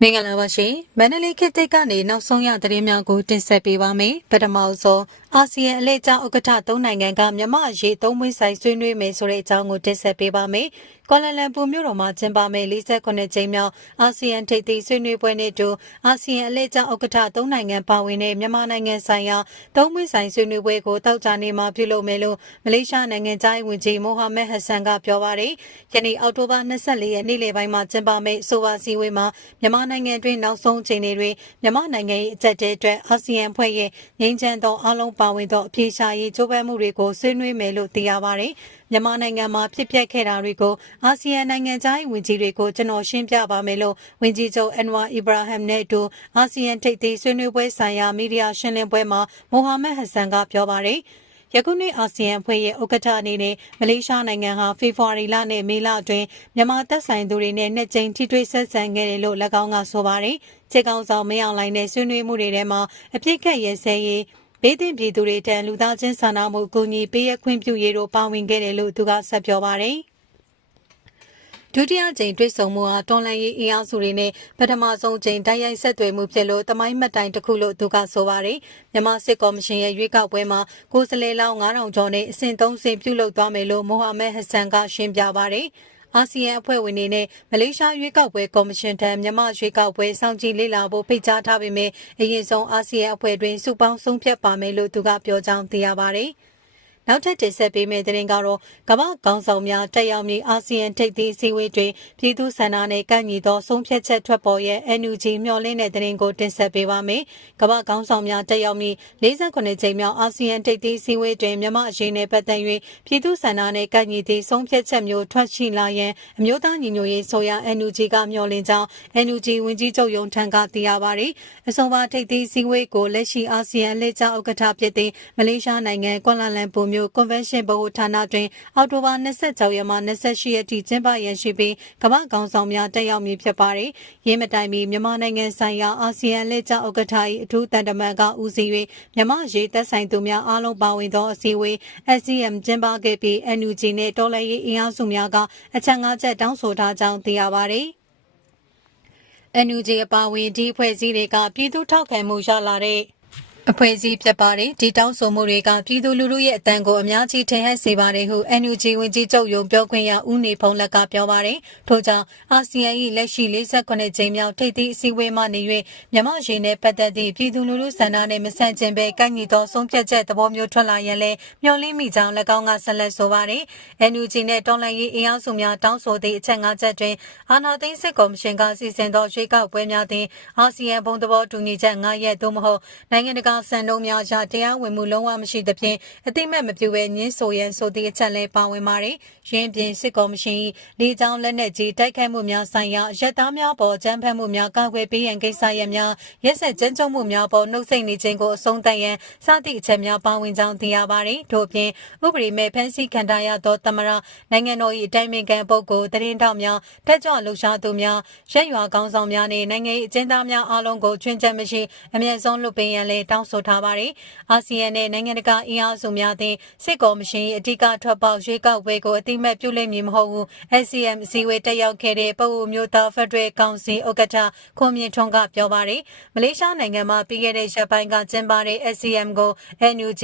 မင်္ဂလာပါရှင်မန္တလေးခေတ်သစ်ကနေနောက်ဆုံးရသတင်းများကိုတင်ဆက်ပေးပါမယ်ပထမဆုံး အာဆီယံအလဲကျဥက္ကဋ္ဌသုံးနိုင်ငံကမြန်မာရေသုံးမွေးဆိုင်ဆွေးနွေးမယ်ဆိုတဲ့အကြောင်းကိုတင်ဆက်ပေးပါမယ်ကွာလာလမ်ပူမြို့တော်မှာကျင်းပမယ့်48ကြိမ်မြောက်အာဆီယံထိပ်သီးဆွေးနွေးပွဲနေ့တူအာဆီယံအလဲကျဥက္ကဋ္ဌသုံးနိုင်ငံပါဝင်တဲ့မြန်မာနိုင်ငံဆိုင်ရာသုံးမွေးဆိုင်ဆွေးနွေးပွဲကိုတောက်ကြနေမှာပြုလုပ်မယ်လို့မလေးရှားနိုင်ငံသားဝန်ကြီးမိုဟာမက်ဟဆန်ကပြောပါတယ်ယနေ့အောက်တိုဘာ24ရက်နေ့လယ်ပိုင်းမှာကျင်းပမယ့်ဆိုပါစည်းဝေးမှာမြန်မာနိုင်ငံတွင်နောက်ဆုံးအချိန်တွေမြန်မာနိုင်ငံ၏အကြက်တဲအတွက်အာဆီယံဖွဲ့ရဲ့ငြိမ်းချမ်းသောအားလုံးပါဝင်သောအပြေရှားရေးကြိုးပမ်းမှုတွေကိုဆွေးနွေးမယ်လို့သိရပါတယ်။မြန်မာနိုင်ငံမှာဖြစ်ပျက်ခဲ့တာတွေကိုအာဆီယံနိုင်ငံသားဝန်ကြီးတွေကိုကျွန်တော်ရှင်းပြပါမယ်လို့ဝန်ကြီးချုပ်အန်ဝါအီဘရာဟမ်နဲ့အတူအာဆီယံထိပ်သီးဆွေးနွေးပွဲဆိုင်ရာမီဒီယာရှင်းလင်းပွဲမှာမိုဟာမက်ဟဆန်ကပြောပါတယ်။ယခုနှစ်အာဆီယံအဖွဲ့ရဲ့ဥက္ကဋ္ဌအနေနဲ့မလေးရှားနိုင်ငံဟာဖေဖော်ဝါရီလနဲ့မေလအတွင်းမြန်မာတပ်ဆိုင်သူတွေနဲ့နှစ်ကြိမ်ထိတွေ့ဆက်ဆံခဲ့တယ်လို့၎င်းကဆိုပါတယ်။ခြေကောင်းဆောင်မင်းအောင်လှိုင်နဲ့ဆွေးနွေးမှုတွေထဲမှာအပြစ်ခတ်ရဲစဲရေး ဘေးတင်ပြည်သူတွေတန်လူသားချင်းစာနာမှုအကူအညီပေးရခွင့်ပြုရေးတို့ပါဝင်ခဲ့တယ်လို့သူကဆက်ပြောပါတယ်။ဒုတိယကြိမ်တွေ့ဆုံမှုဟာတော်လန်ရေးအင်အားစုတွေနဲ့ပထမဆုံးကြိမ်တိုက်ရိုက်ဆက်သွယ်မှုဖြစ်လို့တမိုင်းမှတ်တိုင်တစ်ခုလို့သူကဆိုပါတယ်မြန်မာစစ်ကော်မရှင်ရဲ့ရွေးကောက်ပွဲမှာကိုယ်စားလှယ်လောင်း9000ကျော်နဲ့အဆင့်3ဆင့်ပြုလုပ်သွားမယ်လို့မိုဟာမက်ဟဆန်ကရှင်းပြပါတယ် အာဆီယံအဖွဲ့ဝင်တွေနဲ့မလေးရှားရွေးကောက်ပွဲကော်မရှင်ထံမြန်မာရွေးကောက်ပွဲစောင့်ကြည့်လေ့လာဖို့ဖိတ်ကြားထားပေမဲ့အရင်ဆုံးအာဆီယံအဖွဲ့တွင်စုပေါင်းဆုံးဖြတ်ပါမယ်လို့သူကပြောကြောင်းသိရပါတယ်။ နောက်ထပ်တင်ဆက်ပေးမယ့်သတင်းကတော့ကမ္ဘာကောင်းဆောင်များတက်ရောက်မည့်အာဆီယံထိပ်သီးစည်းဝေးတွင်ပြည်သူ့ဆန္ဒနဲ့ကန့်ညီသောဆုံးဖြတ်ချက်ထွက်ပေါ်ရဲ့ NUG မျှော်လင့်တဲ့သတင်းကိုတင်ဆက်ပေးပါမယ်။ကမ္ဘာကောင်းဆောင်များတက်ရောက်မည့်48ကြိမ်မြောက်အာဆီယံထိပ်သီးစည်းဝေးတွင်မြန်မာအရေးနဲ့ပတ်သက်၍ပြည်သူ့ဆန္ဒနဲ့ကန့်ညီသည့်ဆုံးဖြတ်ချက်မျိုးထွက်ရှိလာရန်အမျိုးသားညီညွတ်ရေးဆိုရ NUG ကမျှော်လင့်ကြောင်း NUG ဝန်ကြီးချုပ်ယုံထံကသိရပါသည်။အဆိုပါထိပ်သီးစည်းဝေးကိုလက်ရှိအာဆီယံလက်ကျဥက္ကဋ္ဌဖြစ်သည့်မလေးရှားနိုင်ငံကွာလာလမ်ပူမြို့ Convention ဗဟိုဌာနတွင် အောက်တိုဘာ26ရက်မှ28ရက်ထိကျင်းပရရှိပြီးကမ္ဘာကောင်ဆောင်များတက်ရောက်မည်ဖြစ်ပါတယ်။ရင်းမတိုင်မီမြန်မာနိုင်ငံဆိုင်ရာအာဆီယံလက်ကျဥက္ကဋ္ဌ၏အထူးတန်တမန်ကဦးစီး၍မြန်မာရေးသက်ဆိုင်သူများအားလုံးပါဝင်သောအစည်းအဝေး SCM ကျင်းပခဲ့ပြီး NUG နှင့်တော်လှန်ရေးအင်အားစုများကအချက်၅ချက်တောင်းဆိုထားကြောင်းသိရပါတယ်။ NUG အပါအဝင်ဒီအဖွဲ့အစည်းတွေကပြည်သူထောက်ခံမှုရလာတဲ့ အဖွဲ့အစည်းဖြစ်ပါတယ်ဒီတောင်းဆိုမှုတွေကပြည်သူလူထုရဲ့အတန်ကိုအများကြီးထင်ဟပ်စေပါတယ်ဟု NUG ဝန်ကြီးချုပ်ယုံပြောခွင့်ရဦးနေဖုံးလက်ကပြောပါတယ်ထို့ကြောင့်အာဆီယံ၏လက်ရှိ48ကြိမ်မြောက်ထိပ်သီးအစည်းအဝေးမှနေ၍မြန်မာရေနယ်ပတ်သက်သည့်ပြည်သူလူထုစံနာနှင့်မဆန့်ကျင်ဘဲကန့်ညီသောဆုံးဖြတ်ချက်သဘောမျိုးထွက်လာရန်လည်းမျှော်လင့်မိကြောင်း၎င်းကဆက်လက်ဆိုပါတယ် NUG နှင့်တော်လှန်ရေးအင်အားစုများတောင်းဆိုသည့်အချက်၅ချက်တွင်အာဏာသိမ်းစစ်ကော်မရှင်ကစီစဉ်သောရွေးကောက်ပွဲများသည်အာဆီယံဘုံသဘောတူညီချက်၅ရက်သို့မဟုတ်နိုင်ငံတကာစံနှုန်းများအရတရားဝင်မှုလုံးဝမရှိသဖြင့်အသိမဲ့မပြုဘဲညင်းဆိုရန်ဆိုသည့်အချက်လည်းပါဝင်ပါတယ်။ရင်းပြင်စစ်ကော်မရှင်၏လေကြောင်းလက်နက်ကြီးတိုက်ခိုက်မှုများဆိုင်ရာရက်သားများပေါ်ကြမ်းဖက်မှုများကာကွယ်ပေးရန်ကိစ္စရပ်များရက်ဆက်ကြမ်းကြုတ်မှုများပေါ်နှုတ်ဆက်နေခြင်းကိုအဆုံးသတ်ရန်စသည့်အချက်များပါဝင်ကြောင်းသိရပါတယ်။ထို့အပြင်ဥပဒေမဲ့ဖမ်းဆီးခံထားရသောသမရနိုင်ငံတော်၏အတိုင်းအမြံပုဂ္ဂိုလ်တရင်ထောက်များတက်ကြွလှုပ်ရှားသူများရက်ရွာကောင်းဆောင်များနှင့်နိုင်ငံ၏အကျဉ်းသားများအားလုံးကိုချွင်းချက်မရှိအမြင့်ဆုံးလွတ်ပေးရန်လည်းတောင်းဆိုထားပါတယ်။အာဆီယံနဲ့နိုင်ငံတကာအင်အားစုများသည့်စစ်ကော်မရှင်၏အဓိကထွက်ပေါက်ရွေးကောက်ပွဲကိုအတိမတ်ပြုလိမ့်မည်မဟုတ်ဘူး SCM အစည်းအဝေးတက်ရောက်ခဲ့တဲ့ပအိုမျိုးသားဖက်ဒရယ်ကောင်စီဥက္ကဋ္ဌခွန်မြင့်ထွန်းကပြောပါတယ်။မလေးရှားနိုင်ငံမှာပြီးခဲ့တဲ့ရက်ပိုင်းကကျင်းပတဲ့ SCM ကို NUG,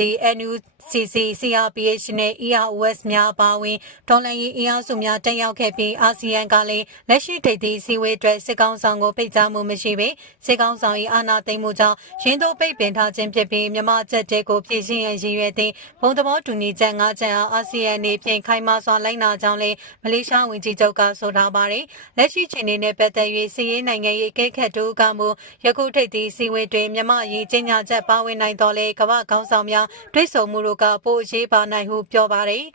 NUCC, CRPH နဲ့ EROS များပါဝင်ဒေါ်လာရေးအင်အားစုများတက်ရောက်ခဲ့ပြီးအာဆီယံကလည်းလက်ရှိထိပ်သီးစည်းဝေးအတွက်စစ်ကောင်ဆောင်ကိုပိတ်ကြားမှုမရှိပေစစ်ကောင်ဆောင်၏အာဏာသိမ်းမှုကြောင့်ရင်းတို့ပိတ်ပင်ထားခြင်းဖြစ်ပြီးမြန်မာချက်တဲကိုပြည်ရှင်းရန်ရည်ရွယ်သည့်ဘုံသဘောတူညီချက်၅ချက်အားအာဆီယံနေဖြင့်ခိုင်မာစွာလိုက်နာကြောင်းလည်းမလေးရှားဝန်ကြီးချုပ်ကဆိုထားပါတယ်လက်ရှိချိန်နဲ့ပတ်သက်၍စီးရေးနိုင်ငံရေးကိခတ်တို့ကမူယခုထိပ်သီးစည်းဝေးတွင်မြန်မာရေးကြီးညာချက်ပါဝင်နိုင်တော်လဲကမ္ဘာခေါင်းဆောင်များတွိတ်ဆုံမှုတို့ကပိုအရေးပါနိုင်ဟုပြောပါတယ်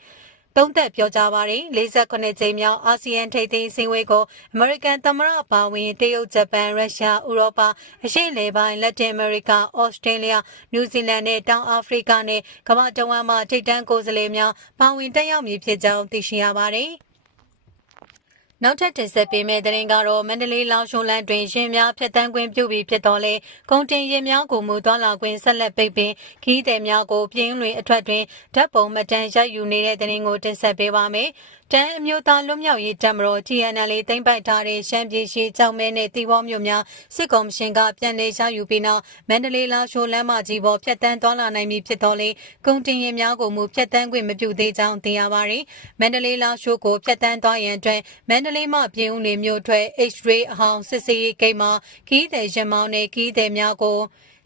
တုံးသက်ပြောကြားပါတယ်48ကြိမ်မြောက်အာဆီယံထိပ်သီးစည်းဝေးကိုအမေရိကန်သမ္မတပါဝင်တရုတ်ဂျပန်ရုရှားဥရောပအရှေ့လေပိုင်းလက်တင်အမေရိကဩစတြေးလျနယူးဇီလန်နဲ့တောင်အာဖရိကနဲ့ကမ္ဘာတဝန်းမှာထိပ်တန်းကိုယ်စားလှယ်များပါဝင်တက်ရောက်မည်ဖြစ်ကြောင်းသိရှိရပါတယ် နောက်ထပ်တင်ဆက်ပေးမယ့်သတင်းကတော့မန္တလေးလောင်ရှုံလန်းတွင်ရင်များဖျက်တမ်းခွင့်ပြုပြီးဖြစ်တော်လဲကုန်တင်ရင်များကိုမူသွားလာခွင့်ဆက်လက်ပိတ်ပင်ခီးသည်များကိုပြင်းလွင်အထွက်တွင်ဓာတ်ပုံမတန်ရိုက်ယူနေတဲ့သတင်းကိုတင်ဆက်ပေးပါမယ်။ တန်းအမျိုးသားလွတ်မြောက်ရေးတပ်မတော် TNL သိမ်းပိုက်ထားတဲ့ရှမ်းပြည်ရှိကြောင်မဲနဲ့တီဘောမြို့များစစ်ကောင်ရှင်ကပြန်လည်ရယူပြီးနောက်မန္တလေးလာရှိုလမ်းမကြီးပေါ်ဖျက်တမ်းသွားလာနိုင်ပြီဖြစ်တော်လေကုန်တင်ရင်များကိုမူဖျက်တမ်းခွင့်မပြုသေးကြောင်းသိရပါတယ်။မန္တလေးလာရှိုကိုဖျက်တမ်းသွားရန်အတွက်မန္တလေးမှပြည်ဦးနေမြို့ထွက် H-ray အဟောင်းစစ်စေးဂိတ်မှာခီးတဲ့ရမောင်းနဲ့ခီးတဲ့များကို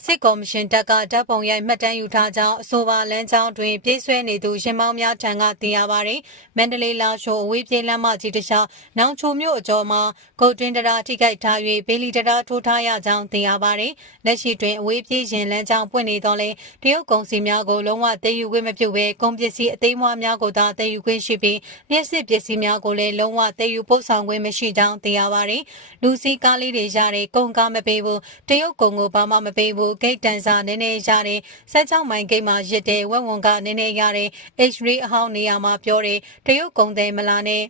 စစ်ကော်မရှင်တပ်ကတပ်ပုံရိုက်မှတ်တမ်းယူထားကြောင်းအဆိုပါလမ်းကြောင်းတွင်ပြည့်စွဲနေသူရင်မောင်းများထံကသိရပါသည်။မန္တလေးလာရှိုအဝေးပြေးလမ်းမကြီးတစ်လျှောက်နောင်ချိုမြို့အကျော်မှာဂုတ်တွင်တရာထိခိုက်ထား၍ဘေလီတရာထိုးထားရကြောင်းသိရပါသည်။လက်ရှိတွင်အဝေးပြေးရင်လမ်းကြောင်းပွင့်နေတော့လဲတရုတ်ကုန်စည်များကိုလုံးဝတည်ယူခွင့်မပြုဘဲကုန်ပစ္စည်းအသေးမွှားများကိုသာတည်ယူခွင့်ရှိပြီးလျှက်စစ်ပစ္စည်းများကိုလည်းလုံးဝတည်ယူပို့ဆောင်ခွင့်မရှိကြောင်းသိရပါသည်။လူစီကားလေးတွေရတဲ့ကုန်ကားမပေးဘူးတရုတ်ကုန်ကိုဘာမှမပေးဘူးဂိတ်တန်စာနည်းနည်းရတယ်ဆက်ချောင်းမိုင်ဂိတ်မှာရစ်တဲ့ဝက်ဝန်ကနည်းနည်းရတယ် H-ray အဟောင်းနေရာမှာပြောတယ်တရုတ်ကုန်တယ်မလားနဲ့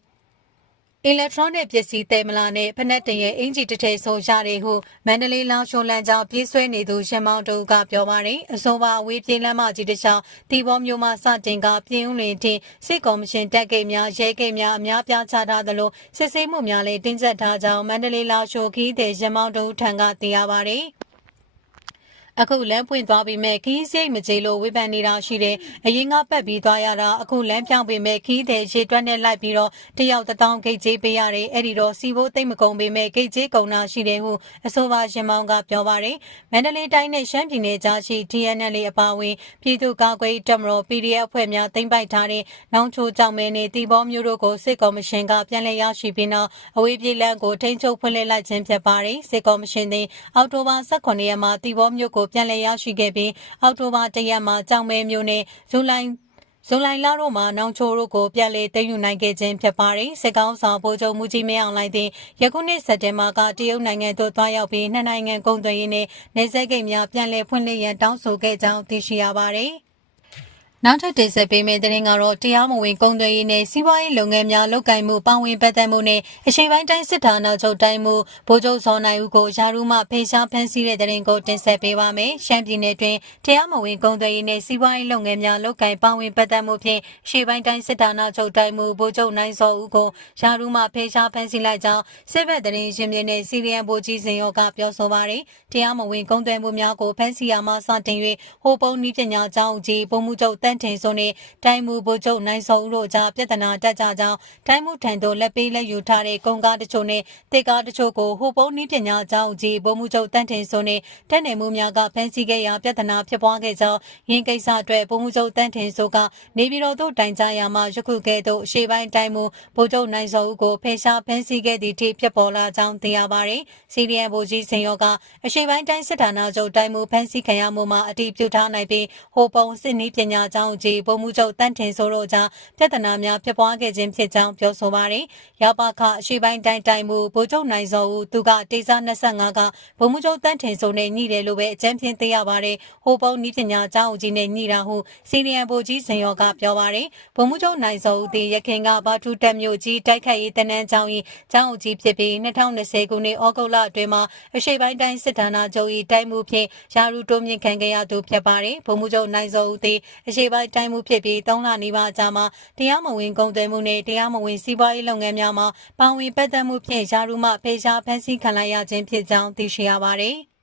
electronic ပစ္စည်းတဲမလာနဲ့ဖက်နက်တင်ရဲ့အင်ဂျီတစ်ထည်ဆိုရတယ်ဟုမန္တလေးလောင်ရှိုလန်ကြောင့်ပြေးဆွဲနေသူရှင်မောင်တို့ကပြောပါတယ်အဆိုပါအဝေးပြေးလမ်းမကြီးတစ်လျှောက်တီဘောမျိုးမှစတင်ကပြင်းဦးလင်တင်စစ်ကော်မရှင်တက်ကိတ်များရဲကိတ်များအများပြားချထားသလိုစစ်ဆေးမှုများလည်းတင်းကျပ်ထားကြောင်းမန္တလေးလောင်ရှိုခီးတဲ့ရှင်မောင်တို့ထံကသိရပါတယ် အခုလမ်းပွင့်သွားပြီမဲ့ခီးစိတ်မကြေလို့ဝေဖန်နေတာရှိတယ်အရင်ကပတ်ပြီးသွားရတာအခုလမ်းပြောင်းပြီမဲ့ခီးတဲ့ရေတွက်နဲ့လိုက်ပြီးတော့တယောက်တစ်တောင်းဂိတ်ကြေးပေးရတယ်အဲ့ဒီတော့စီဘိုးသိမ့်မကုန်ပေမဲ့ဂိတ်ကြေးကုန်တာရှိတယ်ဟုအဆိုပါရှင်မောင်ကပြောပါတယ်မန္တလေးတိုင်းနဲ့ရှမ်းပြည်နယ်ကြားရှိ TNL အပါအဝင်ပြည်သူ့ကာကွယ်တပ်မတော် PDF အဖွဲ့များသိမ်းပိုက်ထားတဲ့နောင်ချိုကြောင့်မဲနဲ့တီဘောမျိုးတို့ကိုစစ်ကော်မရှင်ကပြန်လည်ရရှိပြီးနောက်အဝေးပြေးလမ်းကိုထိန်းချုပ်ဖွင့်လှစ်လိုက်ခြင်းဖြစ်ပါတယ်စစ်ကော်မရှင်သည်အောက်တိုဘာ18ရက်မှာတီဘောမျိုးကိုပြန်လည်ရရှိခဲ့ပြီးအောက်တိုဘာ1ရက်မှာကြောင်မဲမျိုးနဲ့ဇူလိုင်ဇူလိုင်လတို့မှာနောင်ချိုတို့ကိုပြန်လည်သိမ်းယူနိုင်ခဲ့ခြင်းဖြစ်ပါတယ်။စစ်ကောင်းဆောင်ဗိုလ်ချုပ်မူကြီးမင်းအောင်လှိုင်သည်ယခုနှစ်စက်တင်ဘာကတရုတ်နိုင်ငံသို့သွားရောက်ပြီးနှစ်နိုင်ငံကုန်သွယ်ရေးနဲ့နေဆက်ကိတ်များပြန်လည်ဖွင့်လှစ်ရန်တောင်းဆိုခဲ့ကြောင်းသိရှိရပါတယ်။ နောက်ထပ်တင်ဆက်ပေးမယ့်သတင်းကတော့တရားမဝင်ကုန်သွယ်ရေးနဲ့စီးပွားရေးလုပ်ငန်းများလုပ်ကိုင်မှုပါဝင်ပတ်သက်မှုနဲ့အရှိပိုင်းတိုင်းစစ်ဌာနချုပ်တိုင်းမှုဗိုလ်ချုပ်စောနိုင်ဦးကိုယာရုမှဖေရှားဖမ်းဆီးတဲ့သတင်းကိုတင်ဆက်ပေးပါမယ်။ရှမ်းပြည်နယ်တွင်တရားမဝင်ကုန်သွယ်ရေးနဲ့စီးပွားရေးလုပ်ငန်းများလုပ်ကိုင်ပါဝင်ပတ်သက်မှုဖြင့်အရှိပိုင်းတိုင်းစစ်ဌာနချုပ်တိုင်းမှုဗိုလ်ချုပ်နိုင်စောဦးကိုယာရုမှဖေရှားဖမ်းဆီးလိုက်ကြောင်းစစ်ဘက်သတင်းရင်းမြစ်နဲ့စီရီယံဗိုလ်ကြီးစင်ရောကပြောဆိုပါရယ်တရားမဝင်ကုန်သွယ်မှုများကိုဖမ်းဆီးရမှစတင်၍ဟိုပုံနီးပညာကျောင်းကြီးဗိုလ်မှူးချုပ်တန့်ထင်စွန်းနဲ့တိုင်းမှုဗိုလ်ချုပ်နိုင်စောဦးတို့ကြားပြဿနာတက်ကြကြောင်းတိုင်းမှုထံသို့လက်ပေးလက်ယူထားတဲ့ကုန်ကားတချို့နဲ့တေကားတချို့ကိုဟိုပုံနီးပညာကျောင်းကြီးဗိုလ်မှူးချုပ်တန့်ထင်စွန်းနဲ့တက်နေမှုများကဖမ်းဆီးခဲ့ရာပြဿနာဖြစ်ပွားခဲ့ကြောင်းရင်းကိစ္စအတွက်ဗိုလ်မှူးချုပ်တန့်ထင်စိုးကနေပြည်တော်သို့တိုင်ကြားရမှယခုကဲ့သို့အရှိပိုင်းတိုင်းမှုဗိုလ်ချုပ်နိုင်စောဦးကိုဖေရှားဖမ်းဆီးခဲ့သည့်ထိဖြစ်ပေါ်လာကြောင်းသိရပါတယ်စီရီယံဗိုလ်ကြီးစင်ရောကအရှိပိုင်းတိုင်းစစ်ဌာနချုပ်တိုင်းမှုဖမ်းဆီးခံရမှုမှာအတိပြုထားနိုင်ပြီးဟိုပုံစစ်နီးပညာကျောင်းကြီးဗိုလ်မှူးချုပ်တန့်ထင်စိုးတို့ကြားပြဿနာများဖြစ်ပွားခဲ့ခြင်းဖြစ်ကြောင်းပြောဆိုပါတယ်။ရပါခအရှိပိုင်းတိုင်းတိုင်းမှုဗိုလ်ချုပ်နိုင်စောဦးသူကတေစာ25ကဗိုလ်မှူးချုပ်တန့်ထင်စိုးနဲ့ညှိတယ်လို့ပဲအကြမ်းဖျင်းသိရပါတယ်။ဟိုပုံနီးပညာကျောင်းကြီးနဲ့ညှိတာဟုစီရီယံဗိုလ်ကြီးစင်ရောကပြောပါတယ်။ဗိုလ်မှူးချုပ်နိုင်စောဦးသည်ရခင်ကဘာထူးတက်မြို့ကြီးတိုက်ခိုက်ရေးတနန်းကျောင်း၏ကျောင်းကြီးဖြစ်ပြီး2020ခုနှစ်ဩဂုတ်လအတွင်းမှာအရှိပိုင်းတိုင်းစစ်ဌာနချုပ်၏တိုင်းမှုဖြင့်ယာရုတိုးမြင့်ခံခဲ့ရသူဖြစ်ပါတယ်။ဗိုလ်မှူးချုပ်နိုင်စောဦးသည်အရှိပိုင်းတိုင်းမှုဖြစ်ပြီး3လနီးပါးကြာမှတရားမဝင်ကုန်သွယ်မှုနဲ့တရားမဝင်စီးပွားရေးလုပ်ငန်းများမှာပါဝင်ပတ်သက်မှုဖြင့်ယာရုမှဖေရှားဖမ်းဆီးခံလိုက်ရခြင်းဖြစ်ကြောင်းသိရှိရပါတယ်။